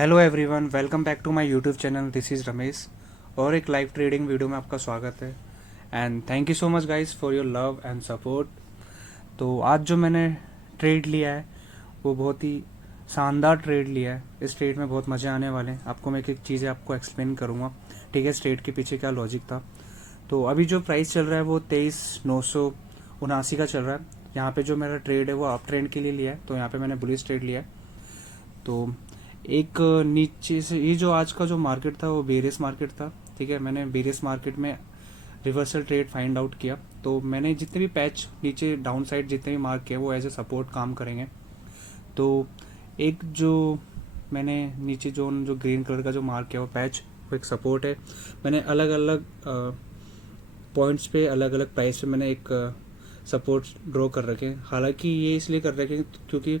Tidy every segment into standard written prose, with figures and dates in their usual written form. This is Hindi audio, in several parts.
Hello everyone, welcome back to my YouTube channel. This is Ramesh और एक लाइव ट्रेडिंग वीडियो में आपका स्वागत है। And thank you so much guys for your love and support. तो आज जो मैंने ट्रेड लिया है वो बहुत ही शानदार ट्रेड लिया है। इस ट्रेड में बहुत मज़े आने वाले हैं। आपको मैं एक एक चीज़ें आपको एक्सप्लेन करूँगा, ठीक है, इस ट्रेड के पीछे क्या लॉजिक था। तो अभी जो प्राइस चल रहा है वो 23,979 का चल रहा है। यहाँ पे जो मेरा ट्रेड है वो अप ट्रेंड के लिए लिया है, तो यहाँ पे मैंने बुलिश ट्रेड लिया है। तो एक नीचे से ये जो आज का जो मार्केट था वो बेरिस मार्केट था, ठीक है। मैंने बेरिस मार्केट में रिवर्सल ट्रेड फाइंड आउट किया, तो मैंने जितने भी पैच नीचे डाउन साइड जितने भी मार्क किए वो एज ए सपोर्ट काम करेंगे। तो एक जो मैंने नीचे जो ग्रीन कलर का जो मार्क किया वो पैच वो एक सपोर्ट है। मैंने अलग अलग पॉइंट्स पे अलग अलग प्राइस पे मैंने एक सपोर्ट ड्रॉ कर रखे हैं। हालांकि ये इसलिए कर रखे हैं क्योंकि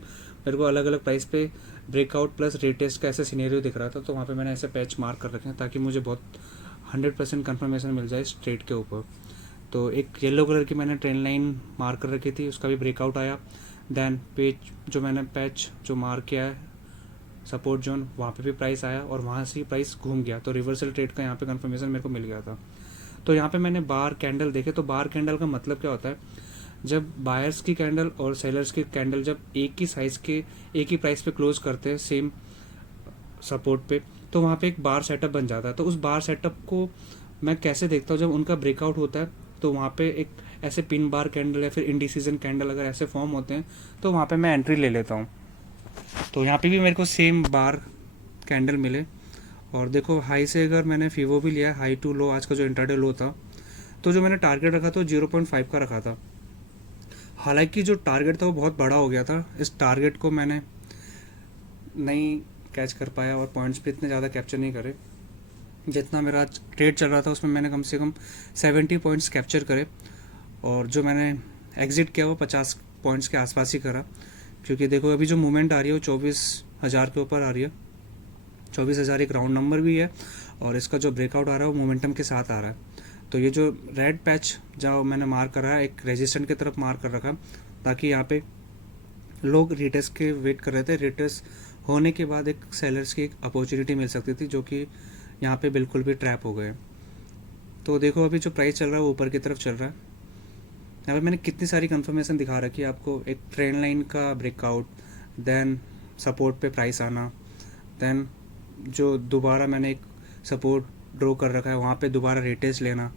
मेरे को अलग अलग प्राइस पे ब्रेकआउट प्लस रीटेस्ट का ऐसा सिनेरियो दिख रहा था, तो वहाँ पे मैंने ऐसे पैच मार्क कर रखे हैं ताकि मुझे बहुत 100% कन्फर्मेशन मिल जाए इस ट्रेड के ऊपर। तो एक येलो कलर की मैंने ट्रेंड लाइन मार्क कर रखी थी, उसका भी ब्रेकआउट आया। देन पेज जो मैंने पैच जो मार्क किया है सपोर्ट जोन, वहाँ पे भी प्राइस आया और वहाँ से ही प्राइस घूम गया, तो रिवर्सल ट्रेड का यहाँ पे कन्फर्मेशन मेरे को मिल गया था। तो यहाँ पे मैंने बार कैंडल देखे। तो बार कैंडल का मतलब क्या होता है, जब बायर्स की कैंडल और सेलर्स की कैंडल जब एक ही साइज के एक ही प्राइस पे क्लोज करते हैं सेम सपोर्ट पे, तो वहाँ पे एक बार सेटअप बन जाता है। तो उस बार सेटअप को मैं कैसे देखता हूँ, जब उनका ब्रेकआउट होता है तो वहाँ पे एक ऐसे पिन बार कैंडल या फिर इंडिसीजन कैंडल अगर ऐसे फॉर्म होते हैं तो वहाँ पे मैं एंट्री ले लेता हूँ। तो यहाँ पे भी मेरे को सेम बार कैंडल मिले। और देखो हाई से अगर मैंने फीवो भी लिया, हाई टू लो आज का जो इंटरडे लो था, तो जो मैंने टारगेट रखा था 0.5 का रखा था। हालांकि जो टारगेट था वो बहुत बड़ा हो गया था, इस टारगेट को मैंने नहीं कैच कर पाया और पॉइंट्स पे इतने ज़्यादा कैप्चर नहीं करे। जितना मेरा ट्रेड चल रहा था उसमें मैंने कम से कम 70 पॉइंट्स कैप्चर करे, और जो मैंने एग्जिट किया वो 50 पॉइंट्स के आसपास ही करा। क्योंकि देखो अभी जो मूवमेंट आ रही है वो 24,000 के ऊपर आ रही है। 24,000 एक राउंड नंबर भी है, और इसका जो ब्रेकआउट आ रहा है वो मोमेंटम के साथ आ रहा है। तो ये जो रेड पैच जहाँ मैंने मार्क कर रहा है एक रेजिस्टेंट की तरफ मार्क कर रखा, ताकि यहाँ पे लोग रिटेस्ट के वेट कर रहे थे। रिटेस्ट होने के बाद एक सेलर्स की एक अपॉर्चुनिटी मिल सकती थी, जो कि यहाँ पे बिल्कुल भी ट्रैप हो गए। तो देखो अभी जो प्राइस चल रहा है वो ऊपर की तरफ चल रहा है। यहाँ पे मैंने कितनी सारी कंफर्मेशन दिखा रखी है आपको। एक ट्रेंड लाइन का ब्रेकआउट, देन सपोर्ट पे प्राइस आना, देन जो दोबारा मैंने एक सपोर्ट ड्रॉ कर रखा है वहाँ पे दोबारा रिटेस्ट लेना,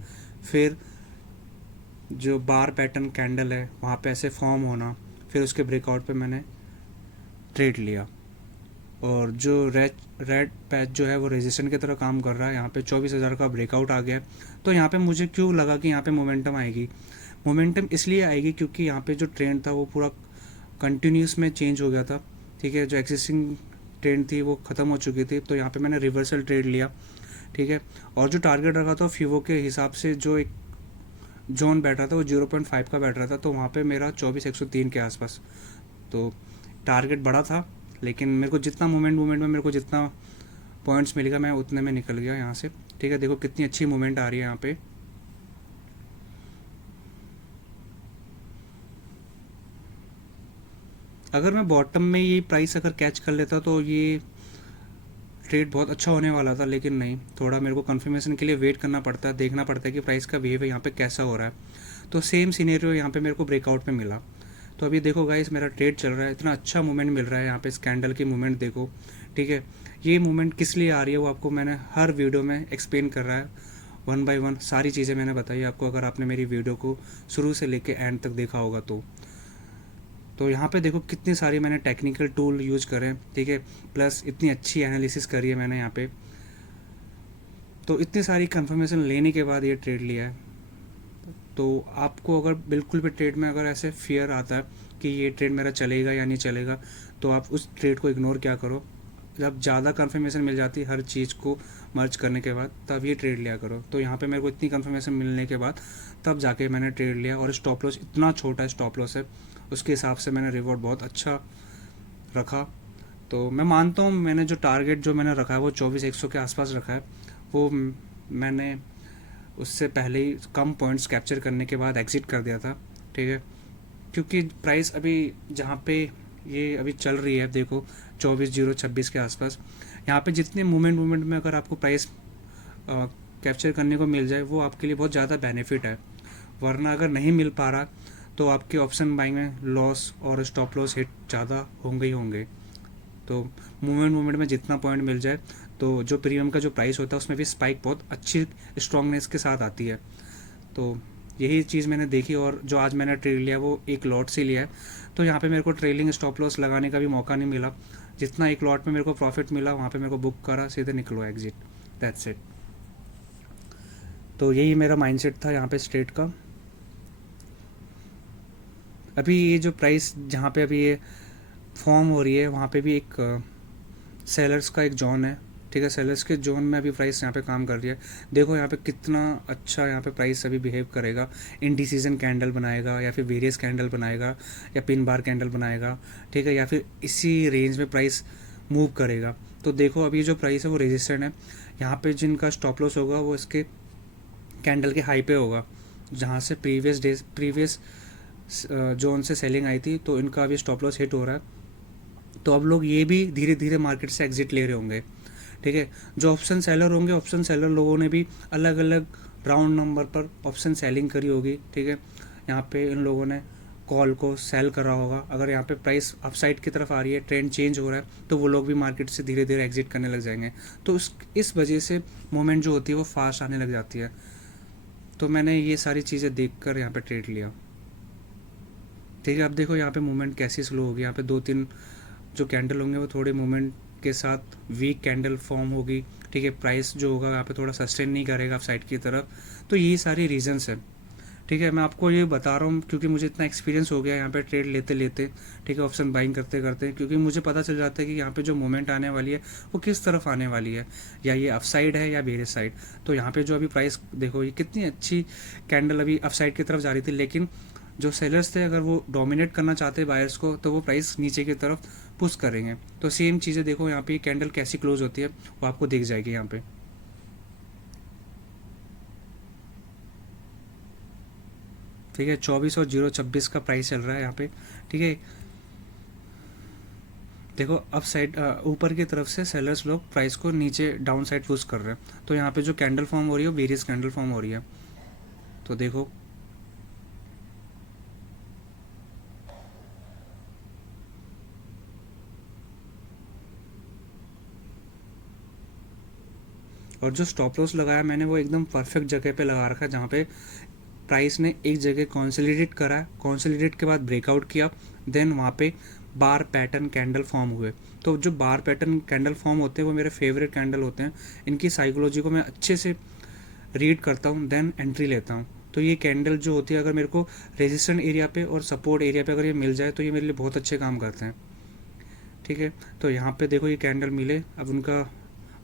फिर जो बार पैटर्न कैंडल है वहाँ पे ऐसे फॉर्म होना, फिर उसके ब्रेकआउट पे मैंने ट्रेड लिया। और जो रेड पैच जो है वो रेजिस्टेंट की तरह काम कर रहा है। यहाँ पे 24,000 का ब्रेकआउट आ गया है। तो यहाँ पे मुझे क्यों लगा कि यहाँ पे मोमेंटम आएगी। मोमेंटम इसलिए आएगी क्योंकि यहाँ पे जो ट्रेंड था वो पूरा कंटिन्यूस में चेंज हो गया था, ठीक है। जो एक्सिस्टिंग ट्रेंड थी वो ख़त्म हो चुकी थी, तो यहाँ पे मैंने रिवर्सल ट्रेड लिया, ठीक है। और जो टारगेट रखा था फीवो के हिसाब से जो एक जोन बैठ रहा था वो 0.5 का बैठ रहा था, तो वहाँ पे मेरा 24,103 के आसपास। तो टारगेट बड़ा था, लेकिन मेरे को जितना मूवमेंट में मेरे को जितना पॉइंट्स मिलेगा मैं उतने में निकल गया यहाँ से, ठीक है। देखो कितनी अच्छी मूवमेंट आ रही है यहाँ पे। अगर मैं बॉटम में ये प्राइस अगर कैच कर लेता तो ये ट्रेड बहुत अच्छा होने वाला था, लेकिन नहीं, थोड़ा मेरे को कंफर्मेशन के लिए वेट करना पड़ता है, देखना पड़ता है कि प्राइस का बिहेवियर यहाँ पे कैसा हो रहा है। तो सेम सिनेरियो यहाँ पे मेरे को ब्रेकआउट में मिला। तो अभी देखो गाइस मेरा ट्रेड चल रहा है, इतना अच्छा मूवमेंट मिल रहा है यहाँ पे। इस कैंडल की मूवमेंट देखो, ठीक है। ये मूवमेंट किस लिए आ रही है वो आपको मैंने हर वीडियो में एक्सप्लेन कर रहा है, 1 बाय 1 सारी चीज़ें मैंने बताई आपको, अगर आपने मेरी वीडियो को शुरू से लेके एंड तक देखा होगा तो यहाँ पे देखो कितनी सारी मैंने टेक्निकल टूल यूज करे, ठीक है। प्लस इतनी अच्छी एनालिसिस करी है मैंने यहाँ पे। तो इतनी सारी कंफर्मेशन लेने के बाद ये ट्रेड लिया है। तो आपको अगर बिल्कुल भी ट्रेड में अगर ऐसे फियर आता है कि ये ट्रेड मेरा चलेगा या नहीं चलेगा, तो आप उस ट्रेड को इग्नोर क्या करो। जब ज़्यादा कंफर्मेशन मिल जाती है हर चीज़ को मर्ज करने के बाद, तब ये ट्रेड लिया करो। तो यहाँ पे मेरे को इतनी कंफर्मेशन मिलने के बाद तब जाके मैंने ट्रेड लिया, और स्टॉप लॉस इतना छोटा स्टॉप लॉस है, उसके हिसाब से मैंने रिवॉर्ड बहुत अच्छा रखा। तो मैं मानता हूँ मैंने जो टारगेट जो मैंने रखा है वो 24,100 के आसपास रखा है, वो मैंने उससे पहले ही कम पॉइंट्स कैप्चर करने के बाद एग्जिट कर दिया था, ठीक है। क्योंकि प्राइस अभी जहाँ पे ये अभी चल रही है देखो 24,026 के आसपास, यहाँ पे जितने मूवमेंट में अगर आपको प्राइस कैप्चर करने को मिल जाए वो आपके लिए बहुत ज़्यादा बेनिफिट है, वरना अगर नहीं मिल पा रहा तो आपके ऑप्शन बाइंग में लॉस और स्टॉप लॉस हिट ज़्यादा होंगे ही होंगे। तो मूवमेंट में जितना पॉइंट मिल जाए, तो जो प्रीमियम का जो प्राइस होता है उसमें भी स्पाइक बहुत अच्छी स्ट्रॉन्गनेस के साथ आती है। तो यही चीज़ मैंने देखी, और जो आज मैंने ट्रेड लिया वो एक लॉट से लिया है। तो यहाँ पे मेरे को ट्रेलिंग स्टॉप लॉस लगाने का भी मौका नहीं मिला, जितना एक लॉट में मेरे को प्रॉफिट मिला वहाँ पे मेरे को बुक करा, सीधे निकलो एग्जिट, दैट्स इट। तो यही मेरा माइंडसेट था यहाँ पे स्ट्रेट का। अभी ये जो प्राइस जहाँ पे अभी ये फॉर्म हो रही है वहाँ पे भी एक सेलर्स का एक जोन है, ठीक है। सेलर्स के जोन में अभी प्राइस यहाँ पे काम कर रही है। देखो यहाँ पे कितना अच्छा यहाँ पे प्राइस अभी बिहेव करेगा, इंडिसीजन कैंडल बनाएगा या फिर वेरियस कैंडल बनाएगा या पिन बार कैंडल बनाएगा, ठीक है, या फिर इसी रेंज में प्राइस मूव करेगा। तो देखो अभी जो प्राइस है वो रेजिस्टेंट है, यहाँ पे जिनका स्टॉप लॉस होगा वो इसके कैंडल के हाई पे होगा, जहाँ से प्रीवियस जोन से सेलिंग आई थी, तो इनका अभी स्टॉप लॉस हिट हो रहा है। तो अब लोग ये भी धीरे धीरे मार्केट से एग्जिट ले रहे होंगे, ठीक है। जो ऑप्शन सेलर होंगे, ऑप्शन सेलर लोगों ने भी अलग अलग राउंड नंबर पर ऑप्शन सेलिंग करी होगी, ठीक है। यहाँ पे इन लोगों ने कॉल को सेल करा होगा। अगर यहाँ पे प्राइस अपसाइड की तरफ आ रही है, ट्रेंड चेंज हो रहा है, तो वो लोग भी मार्केट से धीरे धीरे एग्जिट करने लग जाएंगे। तो इस वजह से मूवमेंट जो होती है वो फास्ट आने लग जाती है। तो मैंने ये सारी चीज़ें देख कर यहाँ पर ट्रेड लिया, ठीक है। अब देखो यहाँ पे मूवमेंट कैसी स्लो होगी, यहाँ पे 2-3 जो कैंडल होंगे वो थोड़े मूवमेंट के साथ वीक कैंडल फॉर्म होगी, ठीक है। प्राइस जो होगा यहाँ पे थोड़ा सस्टेन नहीं करेगा साइड की तरफ। तो यही सारी रीजंस है, ठीक है। मैं आपको ये बता रहा हूँ क्योंकि मुझे इतना एक्सपीरियंस हो गया यहाँ पे ट्रेड लेते लेते, ठीक है, ऑप्शन बाइंग करते करते, क्योंकि मुझे पता चल जाता है कि यहाँ पे जो मूवमेंट आने वाली है वो किस तरफ आने वाली है, या ये अपसाइड है या बेरिस साइड। तो यहाँ पे जो अभी प्राइस देखो, ये कितनी अच्छी कैंडल अभी अपसाइड की तरफ जा रही थी, लेकिन जो सेलर्स थे अगर वो डोमिनेट करना चाहते बायर्स को तो वो प्राइस नीचे की तरफ पुश करेंगे। तो सेम चीज़ें देखो यहाँ पे कैंडल कैसी क्लोज होती है वो आपको दिख जाएगी यहाँ पे, ठीक है। 24 और 0.26 का प्राइस चल रहा है यहाँ पे, ठीक है। देखो अप साइड ऊपर की तरफ से सेलर्स लोग प्राइस को नीचे डाउन साइड पुश कर रहे हैं। तो यहाँ पे जो कैंडल फॉर्म हो रही है वो वेरियस कैंडल फॉर्म हो रही है। तो देखो और जो स्टॉप लॉस लगाया मैंने वो एकदम परफेक्ट जगह पे लगा रखा है, जहाँ पे प्राइस ने एक जगह कॉन्सोलिडेट करा, कॉन्सोलिडेट के बाद ब्रेकआउट किया, देन वहाँ पे बार पैटर्न कैंडल फॉर्म हुए। तो जो बार पैटर्न कैंडल फॉर्म होते हैं वो मेरे फेवरेट कैंडल होते हैं। इनकी साइकोलॉजी को मैं अच्छे से रीड करता हूँ, देन एंट्री लेता हूँ। तो ये कैंडल जो होती है अगर मेरे को रेजिस्टेंट एरिया पे और सपोर्ट एरिया पे अगर ये मिल जाए तो ये मेरे लिए बहुत अच्छे काम करते हैं, ठीक है। तो यहाँ पे देखो ये कैंडल मिले, अब उनका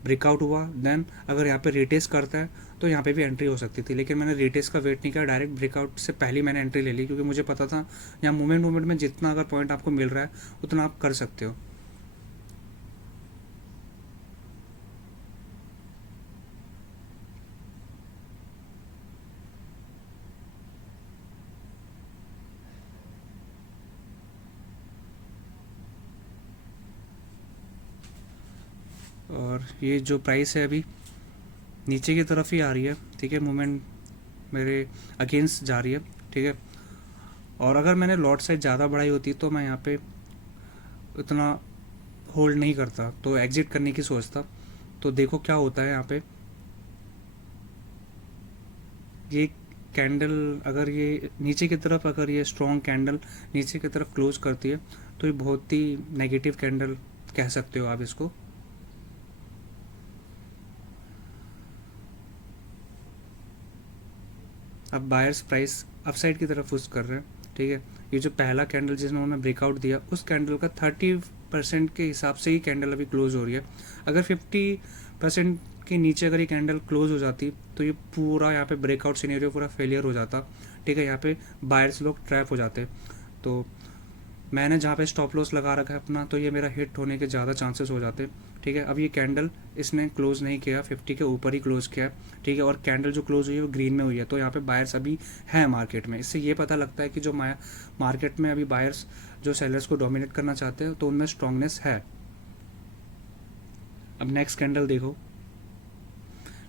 ब्रेकआउट हुआ, देन अगर यहाँ पे रिटेस्ट करता है तो यहाँ पे भी एंट्री हो सकती थी, लेकिन मैंने रिटेस्ट का वेट नहीं किया, डायरेक्ट ब्रेकआउट से पहले मैंने एंट्री ले ली, क्योंकि मुझे पता था यहाँ मूवमेंट में जितना अगर पॉइंट आपको मिल रहा है उतना आप कर सकते हो। और ये जो प्राइस है अभी नीचे की तरफ ही आ रही है, ठीक है, मूवमेंट मेरे अगेंस्ट जा रही है, ठीक है। और अगर मैंने लॉट साइज ज़्यादा बढ़ाई होती तो मैं यहाँ पे उतना होल्ड नहीं करता, तो एग्जिट करने की सोचता। तो देखो क्या होता है यहाँ पे, ये कैंडल अगर ये नीचे की तरफ, अगर ये स्ट्रॉन्ग कैंडल नीचे की तरफ क्लोज करती है तो ये बहुत ही नेगेटिव कैंडल कह सकते हो आप इसको। अब बायर्स प्राइस अपसाइड की तरफ पुश कर रहे हैं, ठीक है। ये जो पहला कैंडल जिन्होंने ब्रेकआउट दिया उस कैंडल का 30% के हिसाब से ही कैंडल अभी क्लोज हो रही है। अगर 50% के नीचे अगर ये कैंडल क्लोज हो जाती तो ये पूरा यहाँ पे ब्रेकआउट सिनेरियो पूरा फेलियर हो जाता, ठीक है। यहाँ पे बायर्स लोग ट्रैप हो जाते। तो मैंने जहाँ पे स्टॉप लॉस लगा रखा है अपना, तो ये मेरा हिट होने के ज़्यादा चांसेस हो जाते, ठीक है। अब ये कैंडल इसने क्लोज नहीं किया, 50 के ऊपर ही क्लोज किया, ठीक है। और कैंडल जो क्लोज हुई है वो ग्रीन में हुई है, तो यहाँ पे बायर्स अभी हैं मार्केट में। इससे ये पता लगता है कि जो मार्केट में अभी बायर्स जो सेलर्स को डोमिनेट करना चाहते हैं तो उनमें स्ट्रांगनेस है। अब नेक्स्ट कैंडल देखो,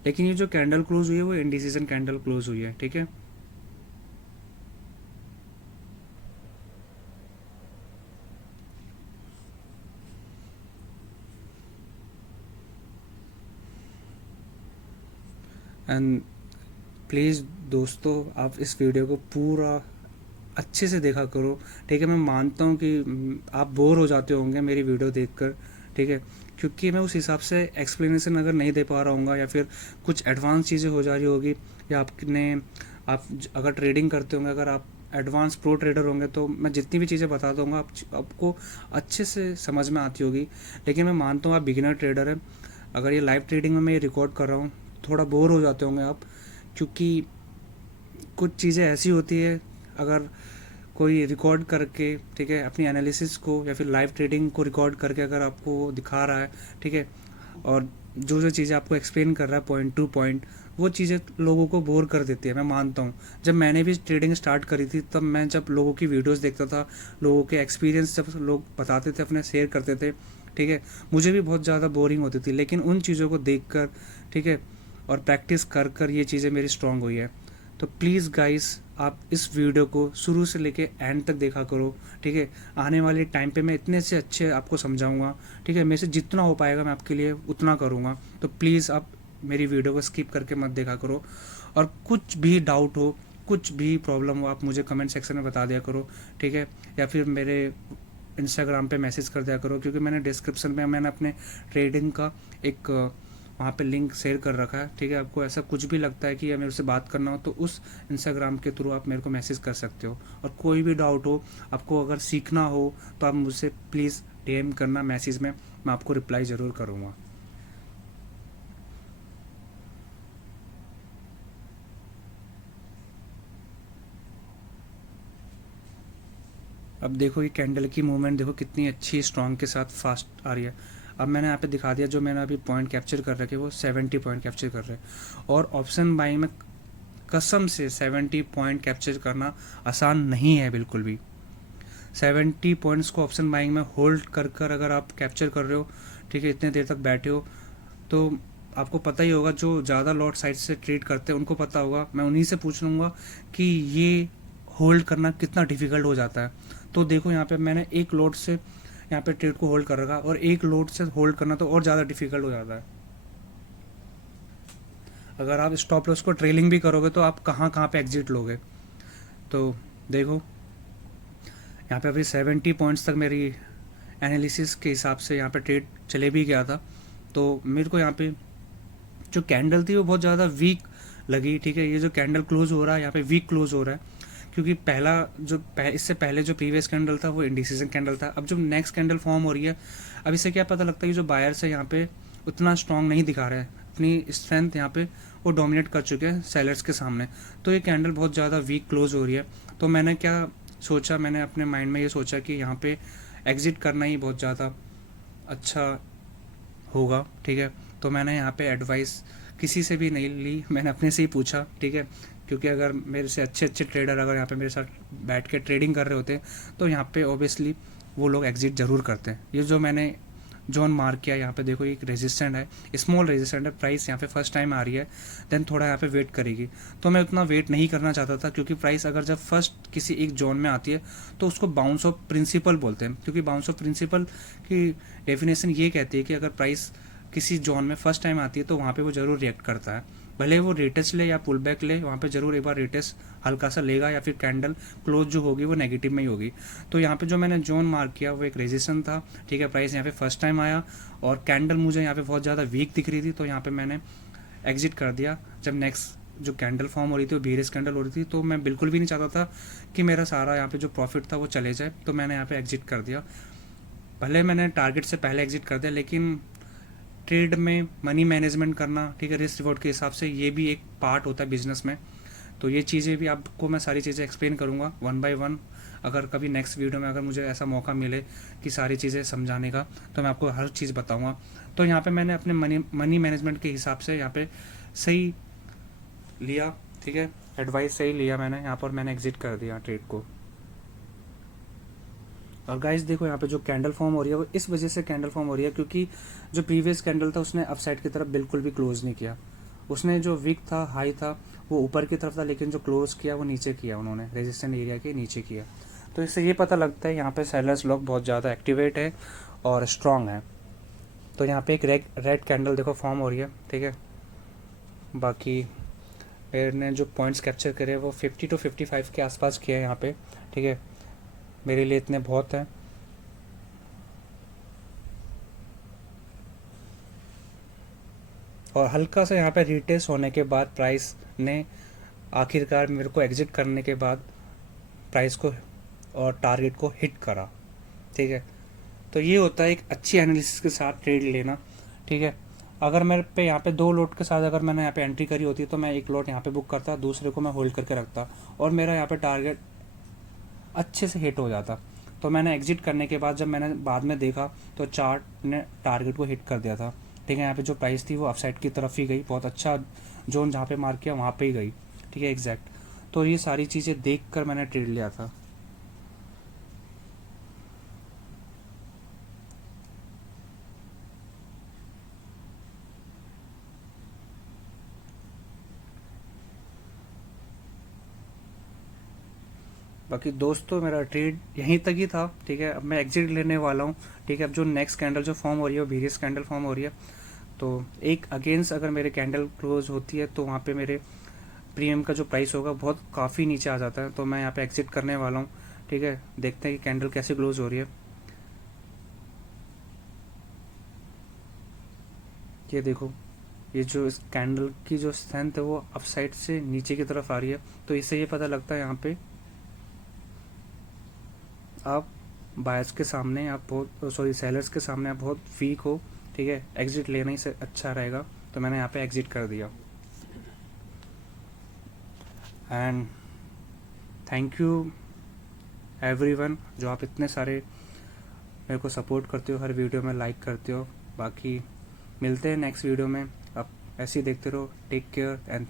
लेकिन ये जो कैंडल क्लोज हुई है वो इंडिसीजन कैंडल क्लोज हुई है, ठीक है। एंड प्लीज़ दोस्तों, आप इस वीडियो को पूरा अच्छे से देखा करो, ठीक है। मैं मानता हूँ कि आप बोर हो जाते होंगे मेरी वीडियो देखकर, ठीक है, क्योंकि मैं उस हिसाब से एक्सप्लेनेशन अगर नहीं दे पा रहा हूँ या फिर कुछ एडवांस चीज़ें हो जा रही होगी, या आप अगर ट्रेडिंग करते होंगे, अगर आप एडवांस प्रो ट्रेडर होंगे, तो मैं जितनी भी चीज़ें बता दूंगा आपको अच्छे से समझ में आती होगी। लेकिन मैं मानता हूँ आप बिगिनर ट्रेडर हैं, अगर ये लाइव ट्रेडिंग में मैं ये रिकॉर्ड कर रहा हूँ, थोड़ा बोर हो जाते होंगे आप, क्योंकि कुछ चीज़ें ऐसी होती है, अगर कोई रिकॉर्ड करके, ठीक है, अपनी एनालिसिस को या फिर लाइव ट्रेडिंग को रिकॉर्ड करके अगर आपको दिखा रहा है, ठीक है, और जो जो चीज़ें आपको एक्सप्लेन कर रहा है पॉइंट टू पॉइंट, वो चीज़ें लोगों को बोर कर देती है, मैं मानता हूँ। जब मैंने भी ट्रेडिंग स्टार्ट करी थी, तब मैं जब लोगों की वीडियोस देखता था, लोगों के एक्सपीरियंस जब लोग बताते थे, अपने शेयर करते थे, ठीक है, मुझे भी बहुत ज़्यादा बोरिंग होती थी। लेकिन उन चीज़ों को देख कर, ठीक है, और प्रैक्टिस कर कर ये चीज़ें मेरी स्ट्रांग हुई है। तो प्लीज़ गाइस, आप इस वीडियो को शुरू से लेके एंड तक देखा करो, ठीक है। आने वाले टाइम पे मैं इतने से अच्छे आपको समझाऊंगा, ठीक है, मेरे से जितना हो पाएगा मैं आपके लिए उतना करूँगा। तो प्लीज़ आप मेरी वीडियो को स्किप करके मत देखा करो, और कुछ भी डाउट हो, कुछ भी प्रॉब्लम हो, आप मुझे कमेंट सेक्शन में बता दिया करो, ठीक है, या फिर मेरे इंस्टाग्राम पे मैसेज कर दिया करो, क्योंकि मैंने डिस्क्रिप्शन में मैंने अपने ट्रेडिंग का एक वहाँ पे लिंक शेयर कर रखा है, ठीक है। आपको ऐसा कुछ भी लगता है कि या मेरे से बात करना हो, तो उस इंस्टाग्राम के थ्रू आप मेरे को मैसेज कर सकते हो। और कोई भी डाउट हो, आपको अगर सीखना हो, तो आप मुझसे प्लीज़ डीएम करना मैसेज में, मैं आपको रिप्लाई ज़रूर करूँगा। अब देखो, ये कैंडल की मूवमेंट देखो कितनी अच्छी स्ट्रॉन्ग के साथ फास्ट आ रही है। अब मैंने यहाँ पे दिखा दिया, जो मैंने अभी पॉइंट कैप्चर कर रखे वो 70 पॉइंट कैप्चर कर रहे हैं। और ऑप्शन बाइंग में कसम से 70 पॉइंट कैप्चर करना आसान नहीं है बिल्कुल भी। 70 पॉइंट्स को ऑप्शन बाइंग में होल्ड कर कर अगर आप कैप्चर कर रहे हो, ठीक है, इतने देर तक बैठे हो, तो आपको पता ही होगा, जो ज़्यादा लॉट साइड से ट्रेड करते हैं उनको पता होगा। मैं उन्हीं से पूछ लूँगा कि ये होल्ड करना कितना डिफिकल्ट हो जाता है। तो देखो, यहाँ पे मैंने एक लोड से यहाँ पे ट्रेड को होल्ड कर रखा, और एक लोड से होल्ड करना तो और ज़्यादा डिफिकल्ट हो जाता है। अगर आप स्टॉप लॉस को ट्रेलिंग भी करोगे, तो आप कहाँ कहाँ पे एग्जिट लोगे। तो देखो, यहाँ पे अभी 70 पॉइंट्स तक मेरी एनालिसिस के हिसाब से यहाँ पे ट्रेड चले भी गया था। तो मेरे को यहाँ पे जो कैंडल थी वो बहुत ज़्यादा वीक लगी, ठीक है। ये जो कैंडल क्लोज हो रहा है यहाँ पे वीक क्लोज हो रहा है, क्योंकि इससे पहले जो प्रीवियस कैंडल था वो इंडिसीजन कैंडल था। अब जो नेक्स्ट कैंडल फॉर्म हो रही है, अब इससे क्या पता लगता है कि जो बायर्स है यहाँ पे उतना स्ट्रांग नहीं दिखा रहे हैं, अपनी स्ट्रेंथ यहाँ पे वो डोमिनेट कर चुके हैं सेलर्स के सामने। तो ये कैंडल बहुत ज़्यादा वीक क्लोज हो रही है। तो मैंने क्या सोचा, मैंने अपने माइंड में ये सोचा कि यहाँ पे एग्जिट करना ही बहुत ज़्यादा अच्छा होगा, ठीक है। तो मैंने यहाँ पे एडवाइस किसी से भी नहीं ली, मैंने अपने से ही पूछा, ठीक है, क्योंकि अगर मेरे से अच्छे अच्छे ट्रेडर अगर यहाँ पे मेरे साथ बैठ के ट्रेडिंग कर रहे होते, तो यहाँ पे ऑब्वियसली वो लोग एग्जिट ज़रूर करते हैं। ये जो मैंने जोन मार्क किया, यहाँ पे देखो एक रेजिस्टेंट है, स्मॉल रेजिस्टेंट है, प्राइस यहाँ पे फर्स्ट टाइम आ रही है, देन थोड़ा यहाँ पे वेट करेगी। तो मैं उतना वेट नहीं करना चाहता था, क्योंकि प्राइस अगर जब फर्स्ट किसी एक जोन में आती है, तो उसको बाउंस ऑफ प्रिंसिपल बोलते हैं। क्योंकि बाउंस ऑफ प्रिंसिपल की डेफिनेशन ये कहती है कि अगर प्राइस किसी जोन में फर्स्ट टाइम आती है, तो वहाँ पे वो ज़रूर रिएक्ट करता है, भले वो रिटेस्ट ले या पुल बैक ले, वहाँ पे ज़रूर एक बार रिटेस्ट हल्का सा लेगा, या फिर कैंडल क्लोज जो होगी वो नेगेटिव में ही होगी। तो यहाँ पे जो मैंने जोन मार्क किया वो एक रेजिस्टेंस था, ठीक है। प्राइस यहाँ पे फर्स्ट टाइम आया, और कैंडल मुझे यहाँ पे बहुत ज़्यादा वीक दिख रही थी, तो यहाँ पे मैंने एग्जिट कर दिया। जब नेक्स्ट जो कैंडल फॉर्म हो रही थी वो बीरेस कैंडल हो रही थी, तो मैं बिल्कुल भी नहीं चाहता था कि मेरा सारा यहाँ पे जो प्रॉफिट था वो चले जाए, तो मैंने यहाँ पे एग्जिट कर दिया। भले मैंने टारगेट से पहले एग्जिट कर दिया, लेकिन ट्रेड में मनी मैनेजमेंट करना, ठीक है, रिस्क रिवॉर्ड के हिसाब से ये भी एक पार्ट होता है बिजनेस में। तो ये चीज़ें भी आपको मैं सारी चीज़ें एक्सप्लेन करूँगा वन बाय वन। अगर कभी नेक्स्ट वीडियो में अगर मुझे ऐसा मौका मिले कि सारी चीज़ें समझाने का, तो मैं आपको हर चीज़ बताऊँगा। तो यहाँ पे मैंने अपने मनी मैनेजमेंट के हिसाब से यहाँ पे सही लिया, ठीक है, एडवाइस सही लिया मैंने यहाँ पर, मैंने एग्जिट कर दिया ट्रेड को। और गाइस देखो यहाँ पे जो कैंडल फॉर्म हो रही है वो इस वजह से कैंडल फॉर्म हो रही है क्योंकि जो प्रीवियस कैंडल था उसने अपसाइड की तरफ बिल्कुल भी क्लोज नहीं किया। उसने जो वीक था, हाई था, वो ऊपर की तरफ था, लेकिन जो क्लोज किया वो नीचे किया, उन्होंने रेजिस्टेंट एरिया के नीचे किया। तो इससे ये पता लगता है यहाँ पे सेलर्स लोग बहुत ज़्यादा एक्टिवेट है और स्ट्रांग है। तो यहाँ पे एक रेड कैंडल देखो फॉर्म हो रही है, ठीक है। बाकी मैंने जो पॉइंट्स कैप्चर करे वो 50 to 55 के आसपास किया है यहाँ पे, ठीक है। मेरे लिए इतने बहुत हैं। और हल्का सा यहाँ पे रिटेस्ट होने के बाद प्राइस ने आखिरकार मेरे को एग्जिट करने के बाद प्राइस को और टारगेट को हिट करा, ठीक है। तो ये होता है एक अच्छी एनालिसिस के साथ ट्रेड लेना, ठीक है। अगर मेरे पे यहाँ पे 2 लोट के साथ अगर मैंने यहाँ पे एंट्री करी होती तो मैं एक लोट यहाँ पे बुक करता, दूसरे को मैं होल्ड करके रखता और मेरा यहाँ पे टारगेट अच्छे से हिट हो जाता। तो मैंने एग्जिट करने के बाद जब मैंने बाद में देखा तो चार्ट ने टारगेट को हिट कर दिया था, ठीक है। यहाँ पे जो प्राइस थी वो अपसाइड की तरफ ही गई, बहुत अच्छा जोन जहाँ पे मार्क किया वहाँ पे ही गई, ठीक है, एग्जैक्ट। तो ये सारी चीज़ें देख कर मैंने ट्रेड लिया था। बाकी दोस्तों मेरा ट्रेड यहीं तक ही था, ठीक है। अब मैं एग्जिट लेने वाला हूँ, ठीक है। अब जो नेक्स्ट कैंडल जो फॉर्म हो रही है वो बेरियस कैंडल फॉर्म हो रही है। तो एक अगेंस्ट अगर मेरे कैंडल क्लोज होती है तो वहाँ पे मेरे प्रीमियम का जो प्राइस होगा बहुत काफ़ी नीचे आ जाता है। तो मैं यहाँ पे एग्जिट करने वाला हूँ, ठीक है। देखते हैं कि कैंडल कैसे क्लोज हो रही है। ये देखो, ये जो इस कैंडल की जो स्ट्रेंथ है वो अप साइड से नीचे की तरफ आ रही है। तो इससे ये पता लगता है यहाँ पे आप बायर्स के सामने आप बहुत, सॉरी सेलर्स के सामने आप बहुत वीक हो, ठीक है। एग्जिट लेना ही से अच्छा रहेगा। तो मैंने यहाँ पे एग्जिट कर दिया। एंड थैंक यू एवरीवन जो आप इतने सारे मेरे को सपोर्ट करते हो, हर वीडियो में लाइक करते हो। बाकी मिलते हैं नेक्स्ट वीडियो में। आप ऐसे ही देखते रहो। Take care and